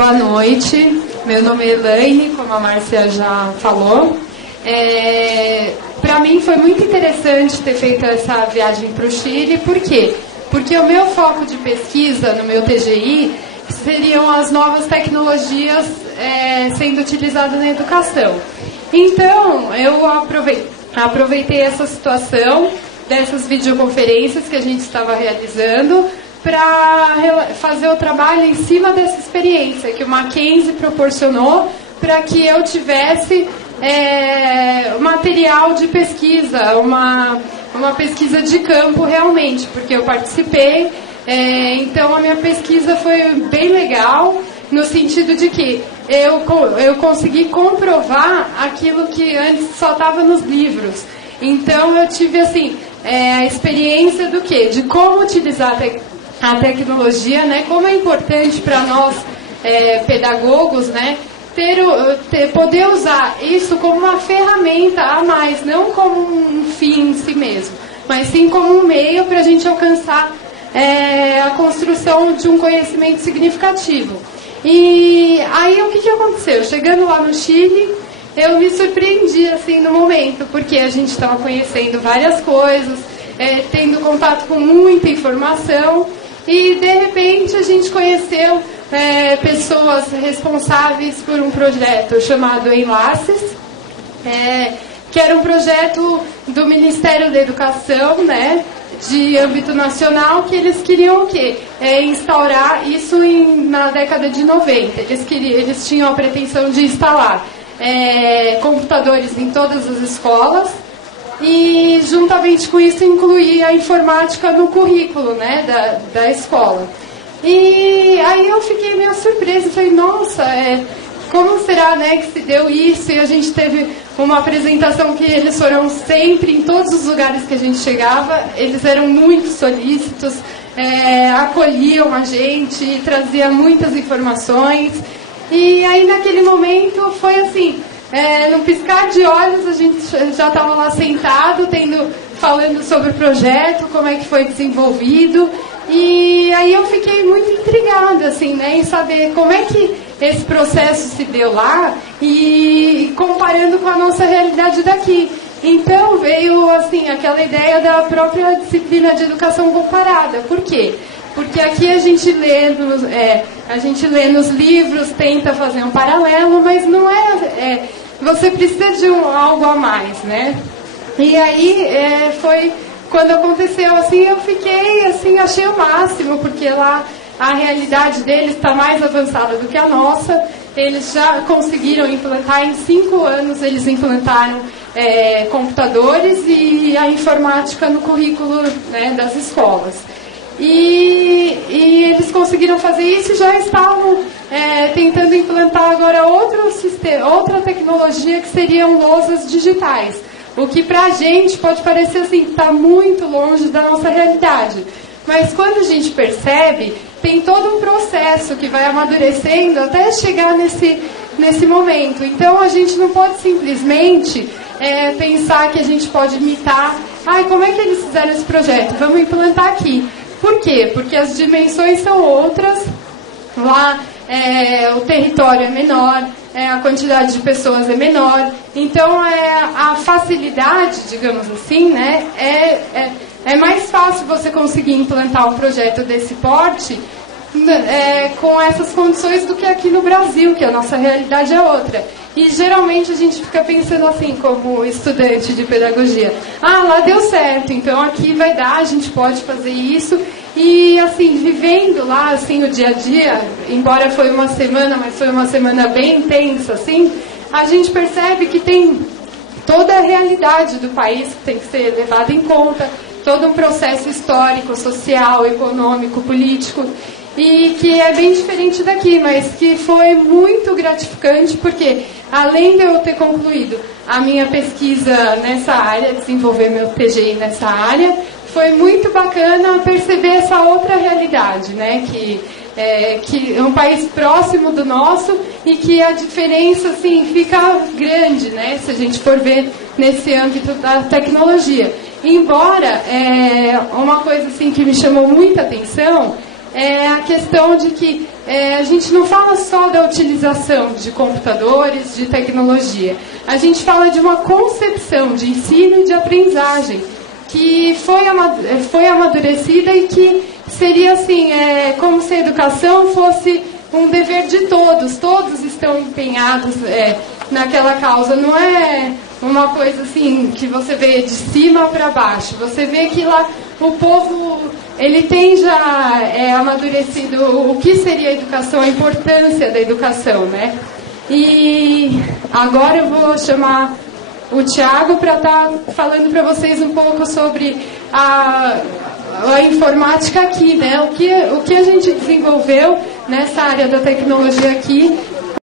Boa noite, meu nome é Elaine, como a Márcia já falou. Para mim foi muito interessante ter feito essa viagem para o Chile. Por quê? Porque o meu foco de pesquisa no meu TGI seriam as novas tecnologias sendo utilizadas na educação. Então, eu aproveitei essa situação dessas videoconferências que a gente estava realizando para fazer o trabalho em cima dessa experiência que o Mackenzie proporcionou para que eu tivesse material de pesquisa, uma pesquisa de campo realmente, porque eu participei. Então a minha pesquisa foi bem legal, no sentido de que eu consegui comprovar aquilo que antes só estava nos livros. Então eu tive assim, a experiência do quê? De como utilizar a tecnologia, né? Como é importante para nós pedagogos, né? Poder usar isso como uma ferramenta a mais, não como um fim em si mesmo, mas sim como um meio para a gente alcançar a construção de um conhecimento significativo. E aí o que aconteceu? Chegando lá no Chile, eu me surpreendi assim no momento, porque a gente estava conhecendo várias coisas, tendo contato com muita informação, e de repente a gente conheceu pessoas responsáveis por um projeto chamado Enlaces, que era um projeto do Ministério da Educação, né, de âmbito nacional, que eles queriam o quê? Instaurar isso na década de 90. Eles tinham a pretensão de instalar computadores em todas as escolas e, juntamente com isso, incluir a informática no currículo, né, da escola. E aí eu fiquei meio surpresa, falei, nossa, como será, né, que se deu isso? E a gente teve uma apresentação que eles foram sempre, em todos os lugares que a gente chegava, eles eram muito solícitos, acolhiam a gente, traziam muitas informações. E aí naquele momento foi assim, num piscar de olhos a gente já estava lá sentado, falando sobre o projeto, como é que foi desenvolvido. E aí eu fiquei muito intrigada, assim, né, em saber como é que esse processo se deu lá e comparando com a nossa realidade daqui. Então veio, assim, aquela ideia da própria disciplina de educação comparada. Por quê? Porque aqui a gente lê nos livros, tenta fazer um paralelo, mas não você precisa de algo a mais, né? E aí foi quando aconteceu, assim, eu fiquei, assim, achei o máximo, porque lá a realidade deles está mais avançada do que a nossa. Eles já conseguiram implantar, em 5 anos eles implantaram computadores e a informática no currículo, né, das escolas. E eles conseguiram fazer isso e já estavam tentando implantar agora outra tecnologia, que seriam lousas digitais. O que para a gente pode parecer assim, está muito longe da nossa realidade. Mas quando a gente percebe, tem todo um processo que vai amadurecendo até chegar nesse momento. Então a gente não pode simplesmente pensar que a gente pode imitar. Como é que eles fizeram esse projeto? Vamos implantar aqui. Por quê? Porque as dimensões são outras. Lá o território é menor, a quantidade de pessoas é menor. Então a facilidade, digamos assim, né, é mais fácil você conseguir implantar um projeto desse porte com essas condições do que aqui no Brasil, que a nossa realidade é outra. E geralmente a gente fica pensando assim, como estudante de pedagogia, lá deu certo, então aqui vai dar, a gente pode fazer isso. E assim, vivendo lá assim, o dia a dia, embora foi uma semana, mas foi uma semana bem intensa, assim, a gente percebe que tem toda a realidade do país que tem que ser levada em conta, todo um processo histórico, social, econômico, político, e que é bem diferente daqui, mas que foi muito gratificante, porque além de eu ter concluído a minha pesquisa nessa área, desenvolver meu TGI nessa área, foi muito bacana perceber essa outra realidade, né, que é um país próximo do nosso e que a diferença assim, fica grande, né, se a gente for ver nesse âmbito da tecnologia. Embora uma coisa assim, que me chamou muita atenção é a questão de que a gente não fala só da utilização de computadores, de tecnologia. A gente fala de uma concepção de ensino e de aprendizagem que foi amadurecida e que seria assim, como se a educação fosse um dever de todos. Todos estão empenhados naquela causa. Não é uma coisa assim que você vê de cima para baixo. Você vê que lá o povo, ele tem já amadurecido o que seria a educação, a importância da educação, né? E agora eu vou chamar o Thiago para estar falando para vocês um pouco sobre a informática aqui, né? O que a gente desenvolveu nessa área da tecnologia aqui